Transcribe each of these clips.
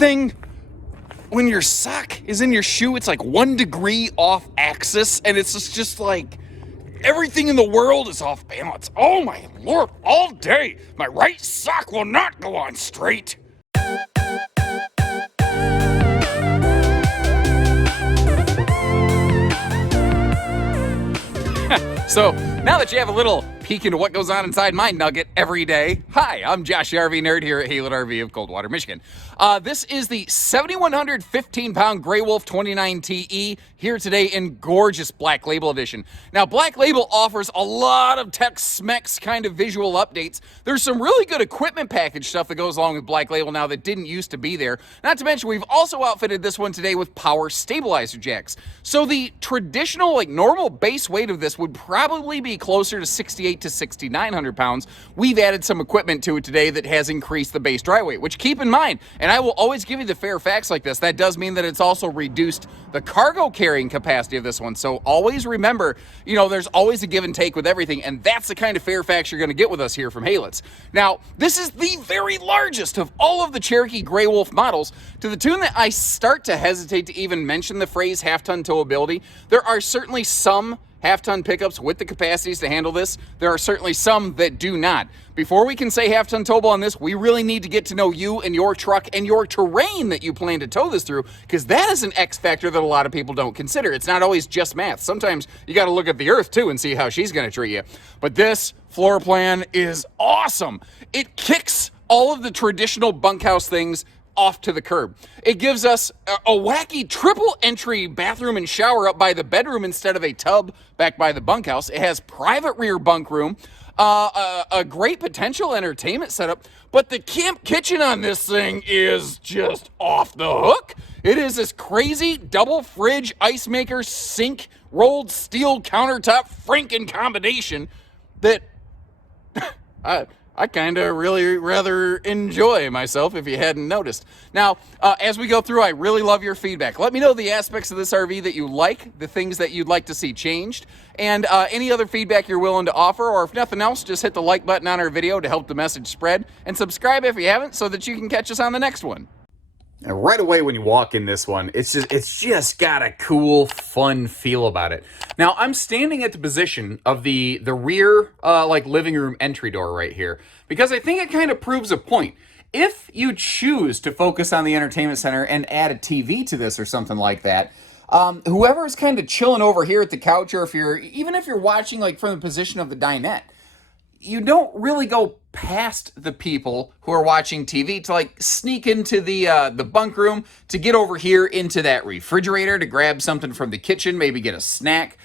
thing, when your sock is in your shoe, it's like 1 degree off axis, and it's just like everything in the world is off balance. Oh my Lord, all day, my right sock will not go on straight. So, now that you have a little peek into what goes on inside my nugget every day, hi, I'm Josh the RV Nerd here at Haylett RV of Coldwater, Michigan. This is the 7,100 15-pound Grey Wolf 29 TE here today in gorgeous Black Label Edition. Now, Black Label offers a lot of Tex-Mex kind of visual updates. There's some really good equipment package stuff that goes along with Black Label now that didn't used to be there. Not to mention, we've also outfitted this one today with power stabilizer jacks. So the traditional, like normal base weight of this would probably be closer to 6,800 to 6,900 pounds. We've added some equipment to it today that has increased the base dry weight, which keep in mind, and I will always give you the fair facts like this, that does mean that it's also reduced the cargo carrying capacity of this one. So always remember, you know, there's always a give and take with everything, and that's the kind of fair facts you're going to get with us here from Haylett's. Now, this is the very largest of all of the Cherokee Grey Wolf models, to the tune that I start to hesitate to even mention the phrase half-ton towability. There are certainly some half-ton pickups with the capacities to handle this. There are certainly some that do not. Before we can say half-ton towable on this, we really need to get to know you and your truck and your terrain that you plan to tow this through, because that is an X factor that a lot of people don't consider. It's not always just math. Sometimes you got to look at the earth too and see how she's going to treat you. But this floor plan is awesome. It kicks all of the traditional bunkhouse things off to the curb. It gives us a wacky triple entry bathroom and shower up by the bedroom instead of a tub back by the bunkhouse. It has private rear bunk room, a great potential entertainment setup, but the camp kitchen on this thing is just off the hook. It is this crazy double fridge, ice maker, sink, rolled steel countertop Franken combination that I kind of really rather enjoy myself, if you hadn't noticed. Now, as we go through, I really love your feedback. Let me know the aspects of this RV that you like, the things that you'd like to see changed, and any other feedback you're willing to offer, or if nothing else, just hit the like button on our video to help the message spread, and subscribe if you haven't so that you can catch us on the next one. And right away when you walk in this one, it's just got a cool, fun feel about it. Now, I'm standing at the position of the rear, like living room entry door right here, because I think it kind of proves a point. If you choose to focus on the entertainment center and add a TV to this or something like that, whoever is kind of chilling over here at the couch, or even if you're watching like from the position of the dinette, you don't really go past the people who are watching TV to like sneak into the bunk room to get over here into that refrigerator to grab something from the kitchen, maybe get a snack.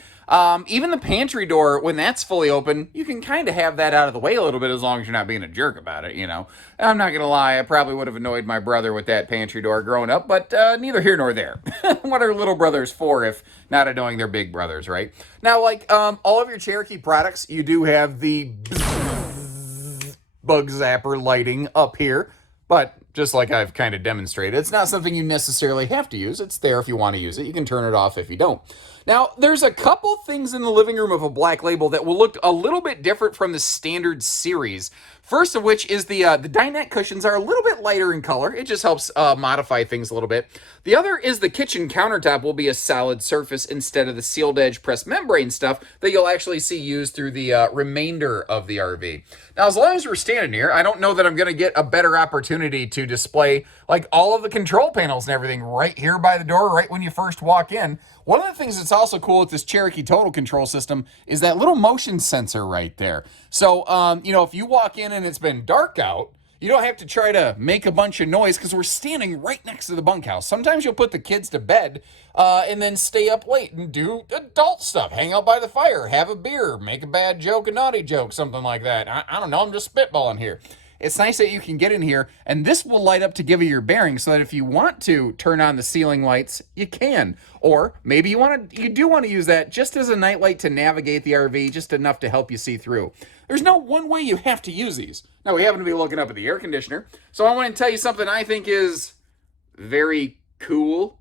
Even the pantry door, when that's fully open, you can kind of have that out of the way a little bit as long as you're not being a jerk about it, you know. I'm not going to lie, I probably would have annoyed my brother with that pantry door growing up, but neither here nor there. What are little brothers for if not annoying their big brothers, right? Now, like all of your Cherokee products, you do have the bug zapper lighting up here, but just like I've kind of demonstrated, it's not something you necessarily have to use. It's there if you want to use it. You can turn it off if you don't. Now, there's a couple things in the living room of a Black Label that will look a little bit different from the standard series. First of which is the dinette cushions are a little bit lighter in color. It just helps modify things a little bit. The other is the kitchen countertop will be a solid surface instead of the sealed edge pressed membrane stuff that you'll actually see used through the remainder of the RV. Now, as long as we're standing here, I don't know that I'm going to get a better opportunity to display like all of the control panels and everything right here by the door, right when you first walk in. One of the things that's also cool with this Cherokee Total Control system is that little motion sensor right there. So, you know, if you walk in and it's been dark out, you don't have to try to make a bunch of noise because we're standing right next to the bunkhouse. Sometimes you'll put the kids to bed and then stay up late and do adult stuff. Hang out by the fire, have a beer, make a bad joke, a naughty joke, something like that. I don't know, I'm just spitballing here. It's nice that you can get in here, and this will light up to give you your bearings so that if you want to turn on the ceiling lights, you can. Or maybe you do want to use that just as a nightlight to navigate the RV, just enough to help you see through. There's no one way you have to use these. Now, we happen to be looking up at the air conditioner, so I want to tell you something I think is very cool.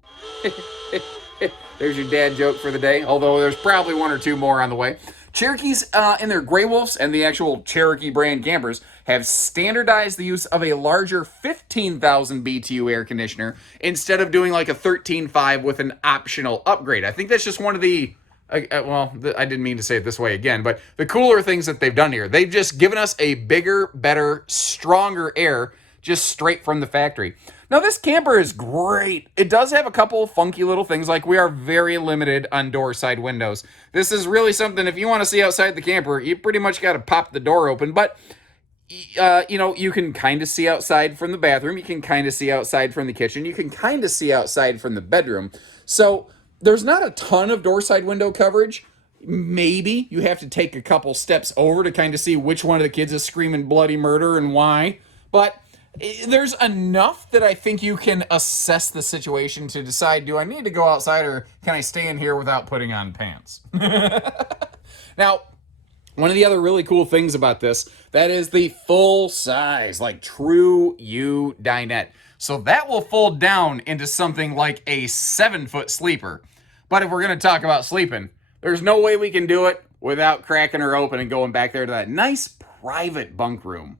There's your dad joke for the day, although there's probably one or two more on the way. Cherokees in their Grey Wolves and the actual Cherokee brand campers have standardized the use of a larger 15,000 BTU air conditioner instead of doing like a 13.5 with an optional upgrade. I think that's just one of the, I didn't mean to say it this way again, but the cooler things that they've done here. They've just given us a bigger, better, stronger air just straight from the factory. Now, this camper is great. It does have a couple funky little things, like we are very limited on door side windows. This is really something, if you want to see outside the camper, you pretty much got to pop the door open. But, you can kind of see outside from the bathroom. You can kind of see outside from the kitchen. You can kind of see outside from the bedroom. So there's not a ton of door side window coverage. Maybe you have to take a couple steps over to kind of see which one of the kids is screaming bloody murder and why. But there's enough that I think you can assess the situation to decide, do I need to go outside or can I stay in here without putting on pants? Now, one of the other really cool things about this, that is the full size, like true U dinette. So that will fold down into something like a 7-foot sleeper. But if we're going to talk about sleeping, there's no way we can do it without cracking her open and going back there to that nice private bunk room.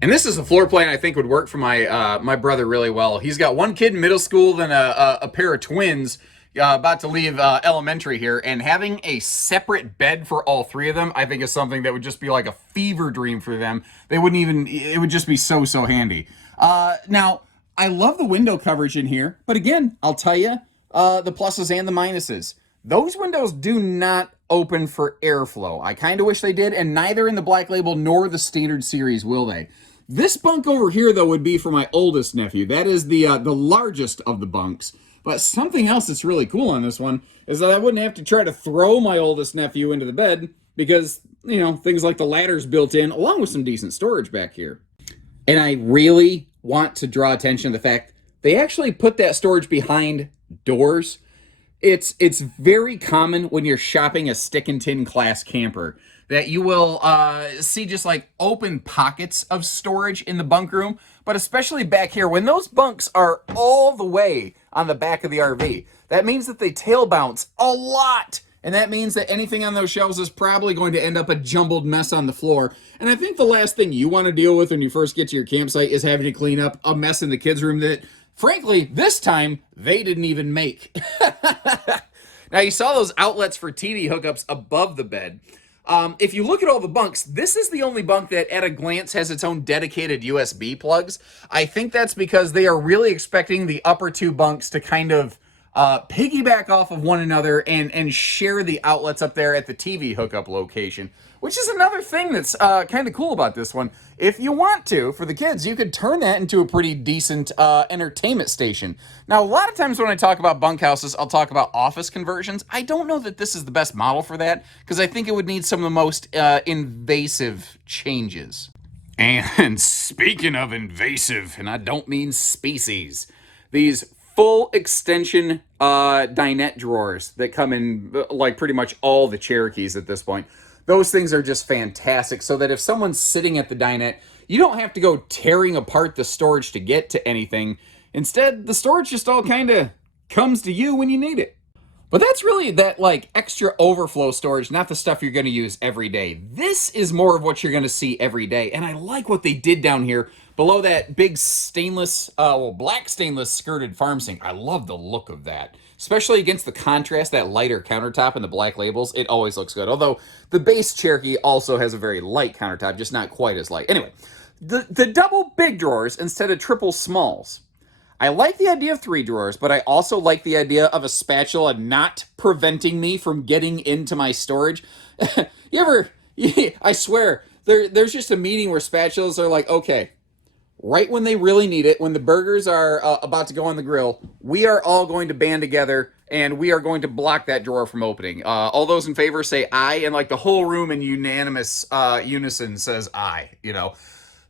And this is a floor plan I think would work for my brother really well. He's got one kid in middle school, then a pair of twins about to leave elementary here, and having a separate bed for all three of them, I think is something that would just be like a fever dream for them. They wouldn't even, it would just be so handy. Now, I love the window coverage in here, but again, I'll tell you the pluses and the minuses. Those windows do not open for airflow. I kind of wish they did, and neither in the Black Label nor the Standard Series will they. This bunk over here, though, would be for my oldest nephew. That is the largest of the bunks. But something else that's really cool on this one is that I wouldn't have to try to throw my oldest nephew into the bed because, things like the ladder's built in, along with some decent storage back here. And I really want to draw attention to the fact they actually put that storage behind doors. It's very common when you're shopping a stick and tin class camper that you will see just like open pockets of storage in the bunk room, but especially back here when those bunks are all the way on the back of the RV. That means that they tail bounce a lot, and that means that anything on those shelves is probably going to end up a jumbled mess on the floor. And I think the last thing you want to deal with when you first get to your campsite is having to clean up a mess in the kids' room that, frankly, this time they didn't even make. Now, you saw those outlets for TV hookups above the bed. If you look at all the bunks, this is the only bunk that at a glance has its own dedicated USB plugs. I think that's because they are really expecting the upper two bunks to kind of piggyback off of one another and share the outlets up there at the TV hookup location, which is another thing that's kind of cool about this one. If you want to, for the kids, you could turn that into a pretty decent entertainment station. Now, a lot of times when I talk about bunkhouses, I'll talk about office conversions. I don't know that this is the best model for that, because I think it would need some of the most invasive changes. And speaking of invasive, and I don't mean species, these full extension dinette drawers that come in like pretty much all the Cherokees at this point. Those things are just fantastic, so that if someone's sitting at the dinette, you don't have to go tearing apart the storage to get to anything. Instead, the storage just all kind of comes to you when you need it. But that's really that like extra overflow storage, not the stuff you're going to use every day. This is more of what you're going to see every day, and I like what they did down here below that big stainless, black stainless skirted farm sink. I love the look of that. Especially against the contrast, that lighter countertop in the Black Labels, it always looks good. Although the base Cherokee also has a very light countertop, just not quite as light. Anyway, the double big drawers instead of triple smalls. I like the idea of 3 drawers, but I also like the idea of a spatula not preventing me from getting into my storage. I swear, there's just a meeting where spatulas are like, okay, right when they really need it, when the burgers are about to go on the grill, we are all going to band together and we are going to block that drawer from opening. All those in favor say aye, and like the whole room in unanimous unison says aye.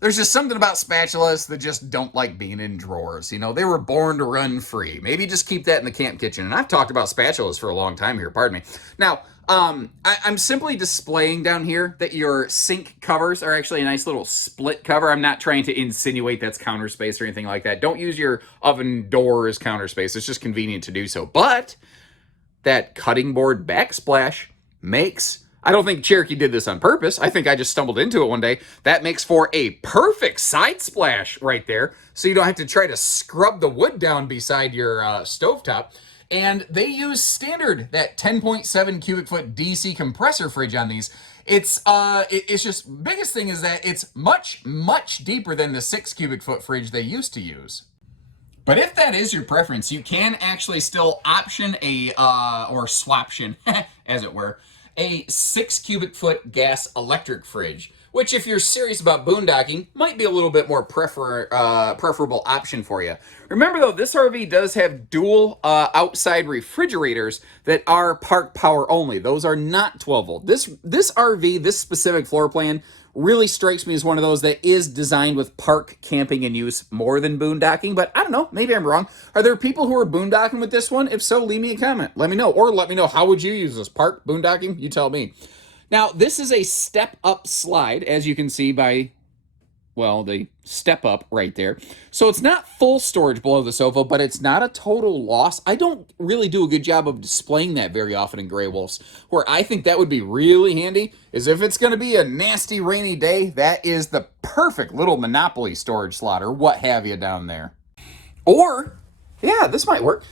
There's just something about spatulas that just don't like being in drawers. They were born to run free. Maybe just keep that in the camp kitchen. And I've talked about spatulas for a long time here, pardon me. Now, I'm simply displaying down here that your sink covers are actually a nice little split cover. I'm not trying to insinuate that's counter space or anything like that. Don't use your oven door as counter space. It's just convenient to do so. But that cutting board backsplash makes I don't think Cherokee did this on purpose. I think I just stumbled into it one day. That makes for a perfect side splash right there, so you don't have to try to scrub the wood down beside your stovetop. And they use standard, that 10.7 cubic foot DC compressor fridge on these. It's just, biggest thing is that it's much, much deeper than the 6 cubic foot fridge they used to use. But if that is your preference, you can actually still option or swaption, as it were, a 6 cubic foot gas electric fridge, which if you're serious about boondocking, might be a little bit more preferable option for you. Remember though, this RV does have dual outside refrigerators that are park power only. Those are not 12 volt. This RV, this specific floor plan, really strikes me as one of those that is designed with park camping and use more than boondocking, but I don't know, maybe I'm wrong. Are there people who are boondocking with this one? If so, leave me a comment. Let me know, or let me know, how would you use this? Park, boondocking? You tell me. Now, this is a step-up slide, as you can see by, well, the step up right there. So it's not full storage below the sofa, but it's not a total loss. I don't really do a good job of displaying that very often in Gray Wolves. Where I think that would be really handy is if it's going to be a nasty rainy day, that is the perfect little Monopoly storage slot or what have you down there. Or, yeah, this might work.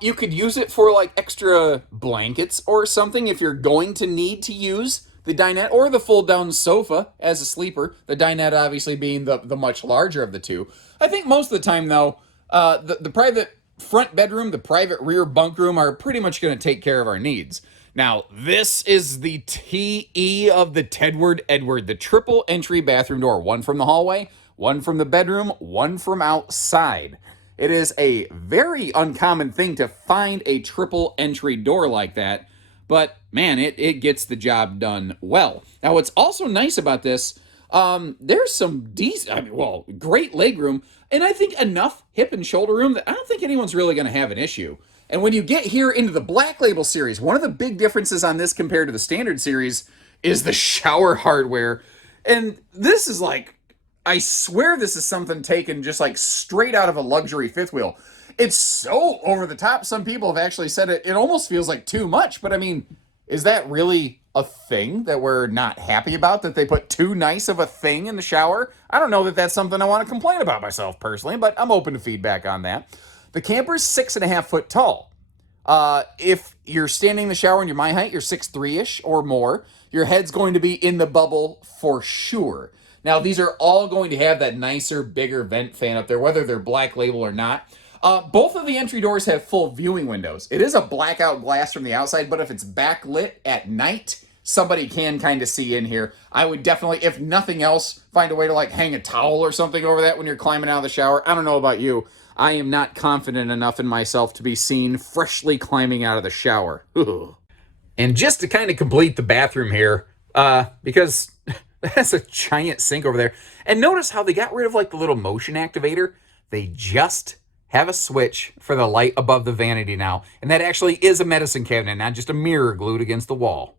You could use it for like extra blankets or something if you're going to need to use the dinette or the fold-down sofa as a sleeper. The dinette obviously being the much larger of the two. I think most of the time, though, the private front bedroom, the private rear bunk room are pretty much going to take care of our needs. Now, this is the TE of the Tedward Edward, the triple entry bathroom door. One from the hallway, one from the bedroom, one from outside. It is a very uncommon thing to find a triple entry door like that. But, man, it gets the job done well. Now, what's also nice about this, there's some great legroom, and I think enough hip and shoulder room that I don't think anyone's really going to have an issue. And when you get here into the Black Label series, one of the big differences on this compared to the standard series is the shower hardware. And this is like, I swear this is something taken just like straight out of a luxury fifth wheel. It's so over the top. Some people have actually said it almost feels like too much. But I mean, is that really a thing that we're not happy about, that they put too nice of a thing in the shower? I don't know that that's something I want to complain about myself personally, but I'm open to feedback on that. The camper's 6.5 foot tall. If you're standing in the shower and you're my height, you're 6'3"-ish or more. Your head's going to be in the bubble for sure. Now, these are all going to have that nicer, bigger vent fan up there, whether they're Black Label or not. Both of the entry doors have full viewing windows. It is a blackout glass from the outside, but if it's backlit at night, somebody can kind of see in here. I would definitely, if nothing else, find a way to like hang a towel or something over that when you're climbing out of the shower. I don't know about you. I am not confident enough in myself to be seen freshly climbing out of the shower. Ugh. And just to kind of complete the bathroom here, because that's a giant sink over there. And notice how they got rid of like the little motion activator. They just have a switch for the light above the vanity now. And that actually is a medicine cabinet, not just a mirror glued against the wall.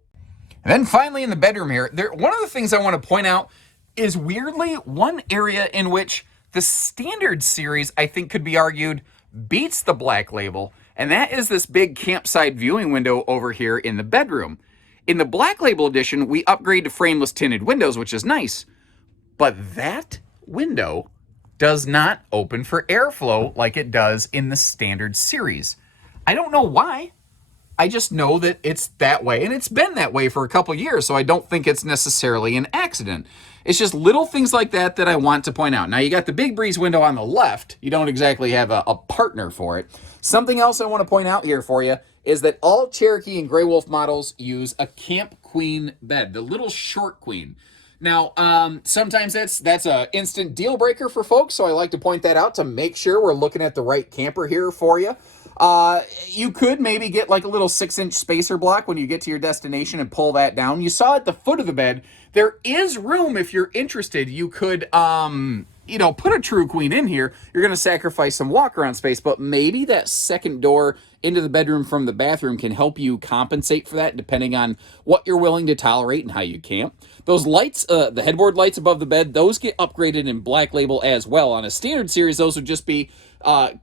And then finally in the bedroom here, one of the things I want to point out is weirdly one area in which the standard series, I think, could be argued beats the Black Label. And that is this big campsite viewing window over here in the bedroom. In the Black Label edition, we upgrade to frameless tinted windows, which is nice. But that window does not open for airflow like it does in the standard series. I don't know why. I just know that it's that way, and it's been that way for a couple years, so I don't think it's necessarily an accident. It's just little things like that that I want to point out. Now, you got the big breeze window on the left. You don't exactly have a partner for it. Something else I want to point out here for you is that all Cherokee and Gray Wolf models use a Camp Queen bed, the little short queen. Now, sometimes that's a instant deal breaker for folks, so I like to point that out to make sure we're looking at the right camper here for you. You could maybe get like a little 6-inch spacer block when you get to your destination and pull that down. You saw at the foot of the bed, there is room if you're interested. You could put a true queen in here, you're going to sacrifice some walk-around space, but maybe that second door into the bedroom from the bathroom can help you compensate for that, depending on what you're willing to tolerate and how you camp. Those lights, the headboard lights above the bed, those get upgraded in Black Label as well. On a standard series, those would just be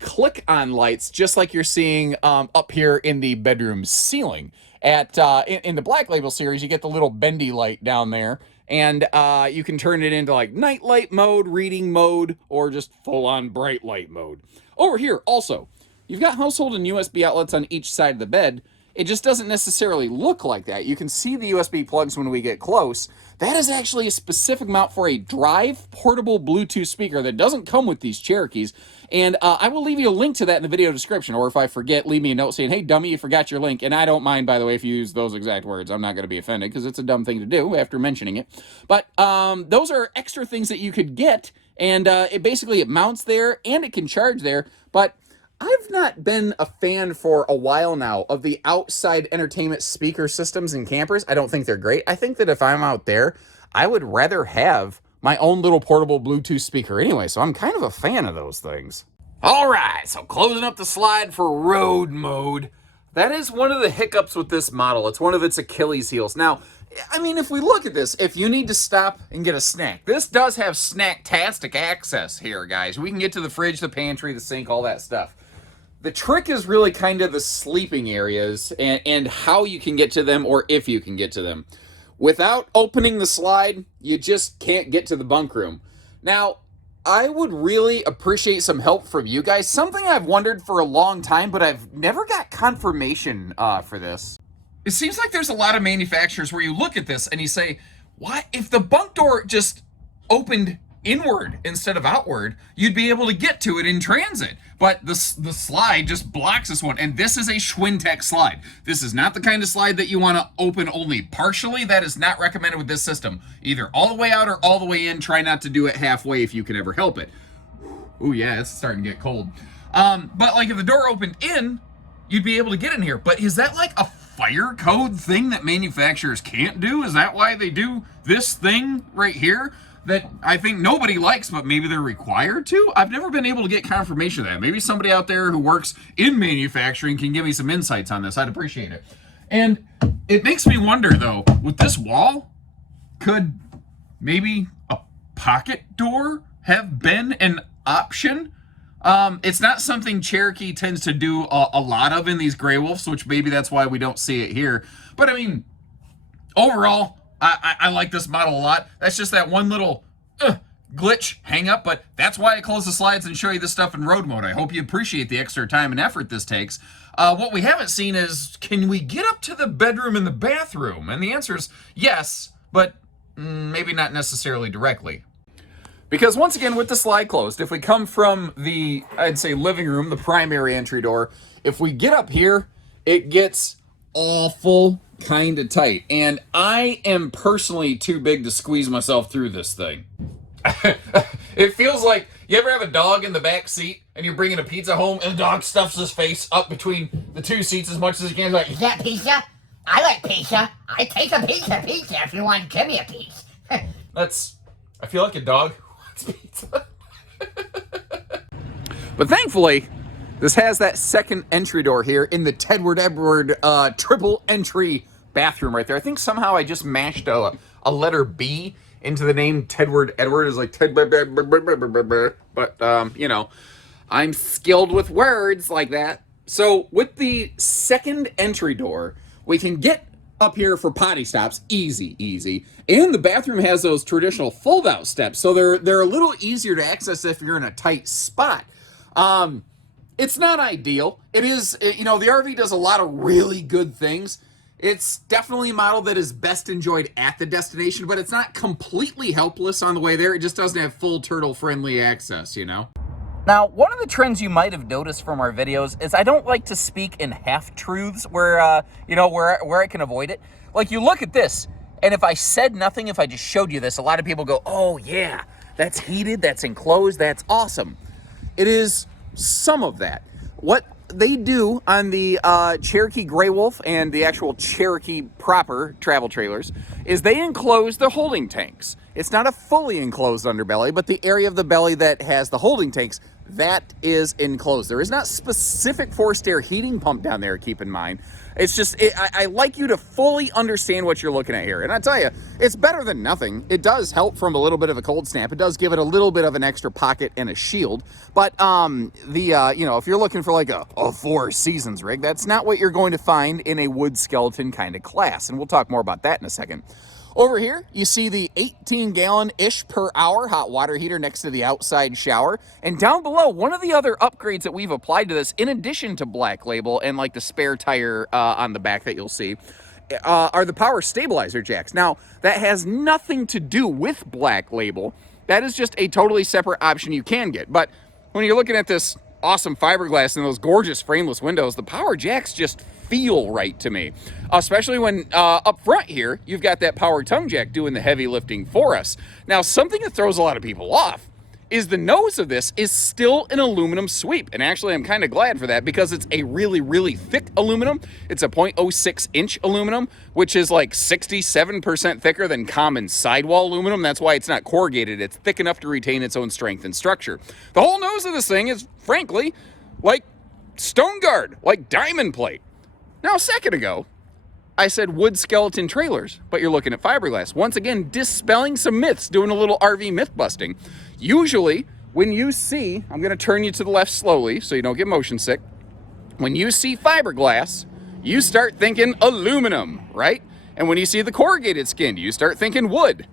click-on lights, just like you're seeing up here in the bedroom ceiling. In the Black Label series, you get the little bendy light down there, and you can turn it into like night light mode, reading mode, or just full-on bright light mode. Over here, also, you've got household and USB outlets on each side of the bed. It just doesn't necessarily look like that. You can see the USB plugs when we get close. That is actually a specific mount for a drive portable Bluetooth speaker that doesn't come with these Cherokees. And I will leave you a link to that in the video description, or if I forget, leave me a note saying, hey, dummy, you forgot your link. And I don't mind, by the way, if you use those exact words. I'm not going to be offended because it's a dumb thing to do after mentioning it. But those are extra things that you could get, and it mounts there and it can charge there. But I've not been a fan for a while now of the outside entertainment speaker systems in campers. I don't think they're great. I think that if I'm out there, I would rather have my own little portable Bluetooth speaker anyway, so I'm kind of a fan of those things. All right, so closing up the slide for road mode. That is one of the hiccups with this model. It's one of its Achilles heels. Now, I mean, if we look at this, if you need to stop and get a snack, this does have snack-tastic access here, guys. We can get to the fridge, the pantry, the sink, all that stuff. The trick is really kind of the sleeping areas and how you can get to them, or if you can get to them. Without opening the slide, you just can't get to the bunk room. Now, I would really appreciate some help from you guys. Something I've wondered for a long time, but I've never got confirmation for this. It seems like there's a lot of manufacturers where you look at this and you say, why, if the bunk door just opened inward instead of outward, you'd be able to get to it in transit. But the slide just blocks this one, and this is a Schwintek slide. This is not the kind of slide that you want to open only partially. That is not recommended with this system. Either all the way out or all the way in. Try not to do it halfway if you can ever help it. Ooh, yeah, it's starting to get cold. But like if the door opened in, you'd be able to get in here. But is that like a fire code thing that manufacturers can't do? Is that why they do this thing right here that I think nobody likes, but maybe they're required to? I've never been able to get confirmation of that. Maybe somebody out there who works in manufacturing can give me some insights on this. I'd appreciate it. And it makes me wonder, though, with this wall, could maybe a pocket door have been an option? It's not something Cherokee tends to do a lot of in these Grey Wolves, which maybe that's why we don't see it here. But I mean, overall, I like this model a lot. That's just that one little glitch hang up, but that's why I close the slides and show you this stuff in road mode. I hope you appreciate the extra time and effort this takes. What we haven't seen is, can we get up to the bedroom and the bathroom? And the answer is yes, but maybe not necessarily directly. Because once again, with the slide closed, if we come from the, I'd say, living room, the primary entry door, if we get up here, it gets awful kind of tight. And I am personally too big to squeeze myself through this thing. It feels like, you ever have a dog in the back seat and you're bringing a pizza home and the dog stuffs his face up between the two seats as much as he can? Like, is that pizza? I like pizza. I take a pizza if you want to give me a piece. I feel like a dog who wants pizza. But thankfully, this has that second entry door here in the Tedward Edward triple entry bathroom right there. I think somehow I just mashed a letter B into the name Tedward Edward. Is like Ted, but you know, I'm skilled with words like that. So with the second entry door, we can get up here for potty stops, easy. And the bathroom has those traditional fold-out steps, so they're a little easier to access if you're in a tight spot. It's not ideal. It is, you know, the RV does a lot of really good things. It's definitely a model that is best enjoyed at the destination, but it's not completely helpless on the way there. It just doesn't have full turtle-friendly access, you know? Now, one of the trends you might have noticed from our videos is I don't like to speak in half-truths where I can avoid it. Like, you look at this, and if I said nothing, if I just showed you this, a lot of people go, oh, yeah, that's heated, that's enclosed, that's awesome. It is some of that. What they do on the Cherokee Grey Wolf and the actual Cherokee proper travel trailers is they enclose the holding tanks. It's not a fully enclosed underbelly, but the area of the belly that has the holding tanks, that is enclosed. There is not specific forced air heating pump down there, keep in mind. It's just, I like you to fully understand what you're looking at here. And I tell you, it's better than nothing. It does help from a little bit of a cold snap. It does give it a little bit of an extra pocket and a shield. But, if you're looking for like a Four Seasons rig, that's not what you're going to find in a wood skeleton kind of class. And we'll talk more about that in a second. Over here, you see the 18-gallon-ish per hour hot water heater next to the outside shower. And down below, one of the other upgrades that we've applied to this, in addition to Black Label and like the spare tire on the back that you'll see, are the power stabilizer jacks. Now, that has nothing to do with Black Label. That is just a totally separate option you can get. But when you're looking at this awesome fiberglass and those gorgeous frameless windows, the power jacks just feel right to me, especially when up front here you've got that power tongue jack doing the heavy lifting for us. Now, something that throws a lot of people off is the nose of this is still an aluminum sweep, and actually I'm kind of glad for that because it's a really, really thick aluminum. It's a 0.06 inch aluminum, which is like 67% thicker than common sidewall aluminum. That's why it's not corrugated. It's thick enough to retain its own strength and structure. The whole nose of this thing is frankly like stone guard, like diamond plate. Now, a second ago, I said wood skeleton trailers, but you're looking at fiberglass. Once again, dispelling some myths, doing a little RV myth busting. Usually, when you see, I'm going to turn you to the left slowly so you don't get motion sick. When you see fiberglass, you start thinking aluminum, right? And when you see the corrugated skin, you start thinking wood.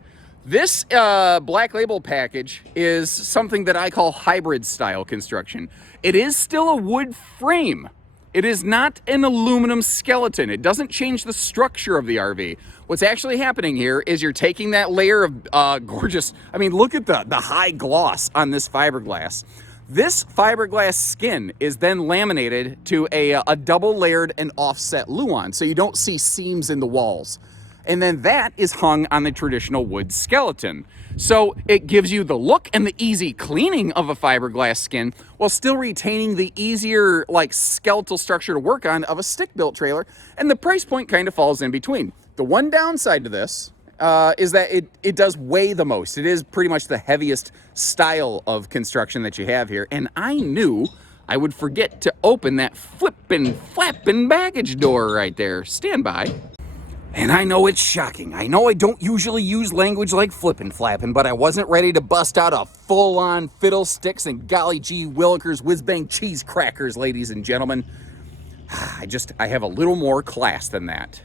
This Black Label package is something that I call hybrid style construction. It is still a wood frame. It is not an aluminum skeleton. It doesn't change the structure of the RV. What's actually happening here is you're taking that layer of gorgeous, I mean, look at the high gloss on this fiberglass. This fiberglass skin is then laminated to a double layered and offset luan, so you don't see seams in the walls. And then that is hung on the traditional wood skeleton. So it gives you the look and the easy cleaning of a fiberglass skin while still retaining the easier like skeletal structure to work on of a stick-built trailer, and the price point kind of falls in between. The one downside to this is that it does weigh the most. It is pretty much the heaviest style of construction that you have here, and I knew I would forget to open that flippin' flappin' baggage door right there. Stand by. And I know it's shocking. I know I don't usually use language like flippin' flappin', but I wasn't ready to bust out a full-on fiddlesticks and golly gee willikers whiz-bang cheese crackers, ladies and gentlemen. I have a little more class than that.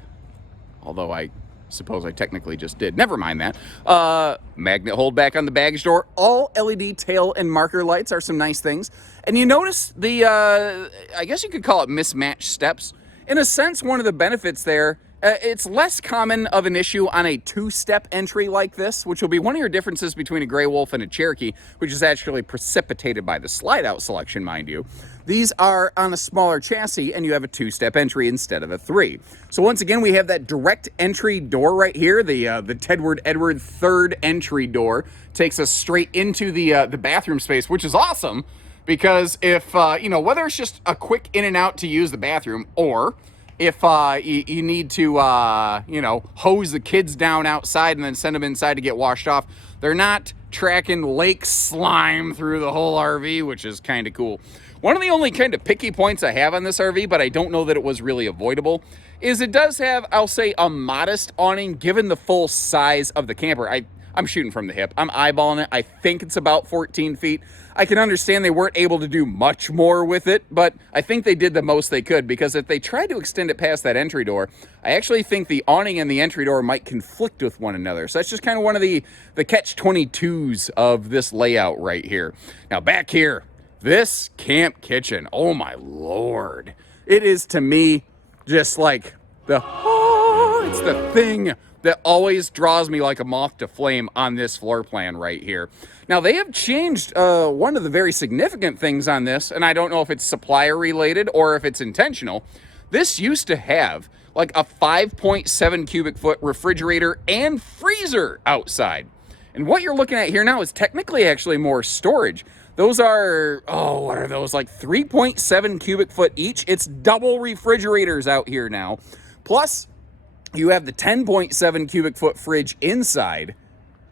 Although I suppose I technically just did. Never mind that. Magnet hold back on the baggage door. All LED tail and marker lights are some nice things. And you notice the, I guess you could call it mismatched steps. In a sense, one of the benefits there, it's less common of an issue on a two-step entry like this, which will be one of your differences between a Grey Wolf and a Cherokee, which is actually precipitated by the slide-out selection, mind you. These are on a smaller chassis, and you have a two-step entry instead of a three. So once again, we have that direct entry door right here, the Tedward Edward third entry door. Takes us straight into the bathroom space, which is awesome, because if, whether it's just a quick in and out to use the bathroom, or if you need to, hose the kids down outside and then send them inside to get washed off, they're not tracking lake slime through the whole RV, which is kind of cool. One of the only kind of picky points I have on this RV, but I don't know that it was really avoidable, is it does have, I'll say, a modest awning given the full size of the camper. I'm shooting from the hip. I'm eyeballing it. I think it's about 14 feet. I can understand they weren't able to do much more with it, but I think they did the most they could, because if they tried to extend it past that entry door, I actually think the awning and the entry door might conflict with one another. So that's just kind of one of the catch-22s of this layout right here. Now back here, this camp kitchen, oh my Lord. It is, to me, just like it's the thing that always draws me like a moth to flame on this floor plan right here. Now, they have changed one of the very significant things on this, and I don't know if it's supplier related or if it's intentional. This used to have like a 5.7 cubic foot refrigerator and freezer outside. And what you're looking at here now is technically actually more storage. Those are, oh, what are those? Like 3.7 cubic foot each. It's double refrigerators out here now. Plus, you have the 10.7 cubic foot fridge inside.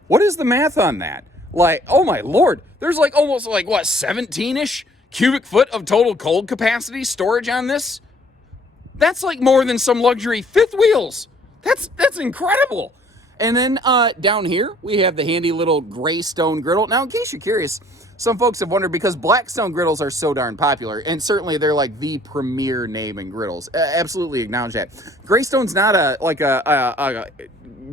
What is the math on that? Like, oh my Lord, there's like almost like what, 17-ish cubic foot of total cold capacity storage on this? That's like more than some luxury fifth wheels. That's incredible. And then down here, we have the handy little gray stone griddle. Now, in case you're curious, some folks have wondered because black stone griddles are so darn popular, and certainly they're like the premier name in griddles. Absolutely acknowledge that. Greystone's not a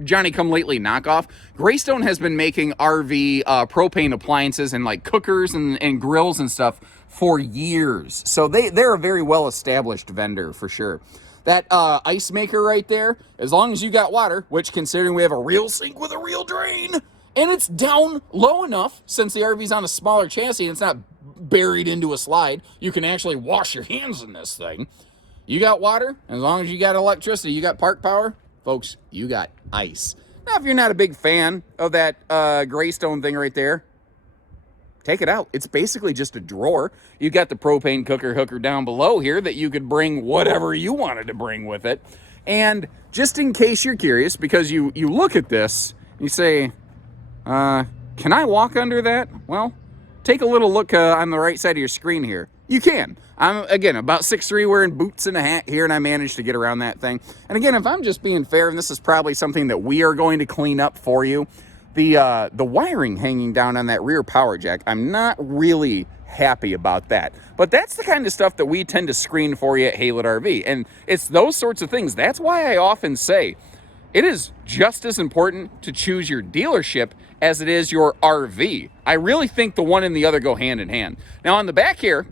Johnny-come-lately knockoff. Greystone has been making RV propane appliances and like cookers and grills and stuff for years. So they're a very well-established vendor for sure. That ice maker right there, as long as you got water, which considering we have a real sink with a real drain, and it's down low enough, since the RV's on a smaller chassis and it's not buried into a slide, you can actually wash your hands in this thing. You got water, as long as you got electricity, you got park power, folks, you got ice. Now, if you're not a big fan of that Greystone thing right there, take it out. It's basically just a drawer. You got the propane cooker hooker down below here that you could bring whatever you wanted to bring with it. And just in case you're curious, because you look at this, you say, can I walk under that? Well, take a little look on the right side of your screen here. You can. I'm, again, about 6'3", wearing boots and a hat here, and I managed to get around that thing. And again, if I'm just being fair, and this is probably something that we are going to clean up for you, the wiring hanging down on that rear power jack, I'm not really happy about that. But that's the kind of stuff that we tend to screen for you at Haylett RV. And it's those sorts of things. That's why I often say it is just as important to choose your dealership as it is your RV. I really think the one and the other go hand in hand. Now on the back here,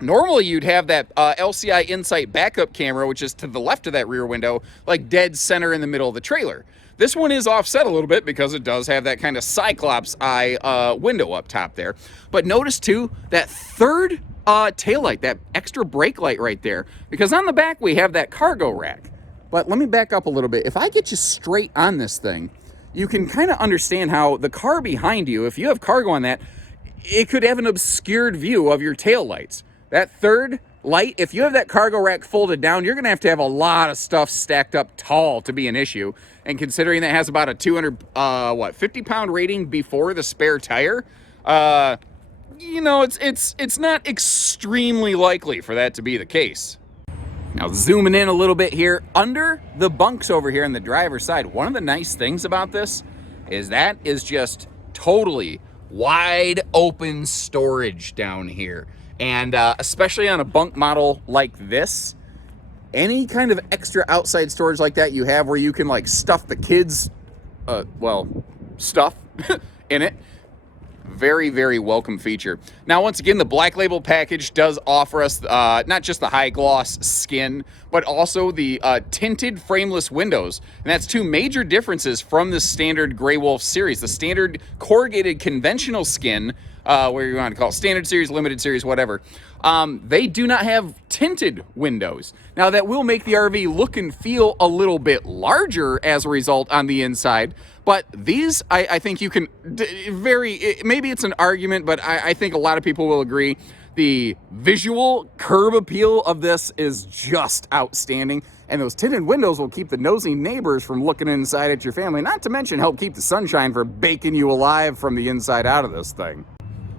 normally you'd have that LCI Insight backup camera, which is to the left of that rear window, like dead center in the middle of the trailer. This one is offset a little bit because it does have that kind of Cyclops eye window up top there. But notice too, that third taillight, that extra brake light right there, because on the back we have that cargo rack. But let me back up a little bit. If I get you straight on this thing, you can kind of understand how the car behind you, if you have cargo on that, it could have an obscured view of your taillights. That third light, if you have that cargo rack folded down, you're going to have a lot of stuff stacked up tall to be an issue. And considering that has about a 50-pound rating before the spare tire, you know, it's not extremely likely for that to be the case. Now, zooming in a little bit here, under the bunks over here on the driver's side, one of the nice things about this is that is just totally wide open storage down here. And especially on a bunk model like this, any kind of extra outside storage like that you have where you can like stuff the kids, stuff in it, very, very welcome feature. Now, once again, the Black Label package does offer us not just the high gloss skin, but also the tinted frameless windows. And that's two major differences from the standard Grey Wolf series. The standard corrugated conventional skin, where you want to call it standard series, limited series, whatever, they do not have tinted windows. Now, that will make the RV look and feel a little bit larger as a result on the inside, but these, I think you can maybe it's an argument, but I think a lot of people will agree, the visual curb appeal of this is just outstanding, and those tinted windows will keep the nosy neighbors from looking inside at your family, not to mention help keep the sunshine from baking you alive from the inside out of this thing.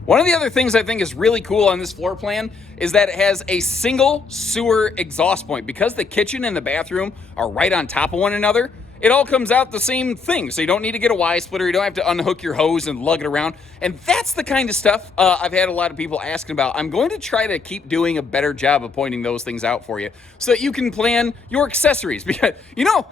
One of the other things I think is really cool on this floor plan is that it has a single sewer exhaust point. Because the kitchen and the bathroom are right on top of one another, it all comes out the same thing. So you don't need to get a Y splitter, you don't have to unhook your hose and lug it around. And that's the kind of stuff I've had a lot of people asking about. I'm going to try to keep doing a better job of pointing those things out for you so that you can plan your accessories. Because, you know,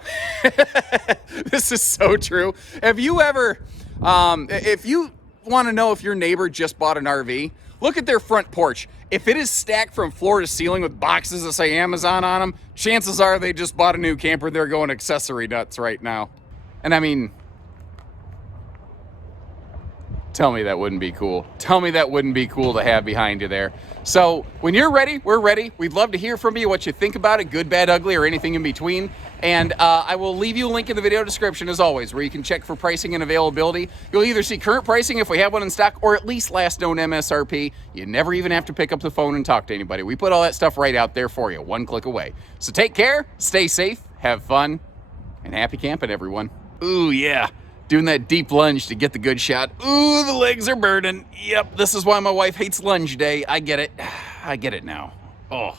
this is so true. Have you ever, if you want to know if your neighbor just bought an RV, look at their front porch. If it is stacked from floor to ceiling with boxes that say Amazon on them, chances are they just bought a new camper. They're going accessory nuts right now. And I mean, Tell me that wouldn't be cool. Tell me that wouldn't be cool to have behind you there. So when you're ready, we're ready. We'd love to hear from you, what you think about it, good, bad, ugly, or anything in between. And I will leave you a link in the video description, as always, where you can check for pricing and availability. You'll either see current pricing if we have one in stock, or at least last known MSRP. You never even have to pick up the phone and talk to anybody. We put all that stuff right out there for you, one click away. So take care, stay safe, have fun, and happy camping, everyone. Ooh, yeah. Doing that deep lunge to get the good shot. Ooh, the legs are burning. Yep, this is why my wife hates lunge day. I get it. I get it now. Oh.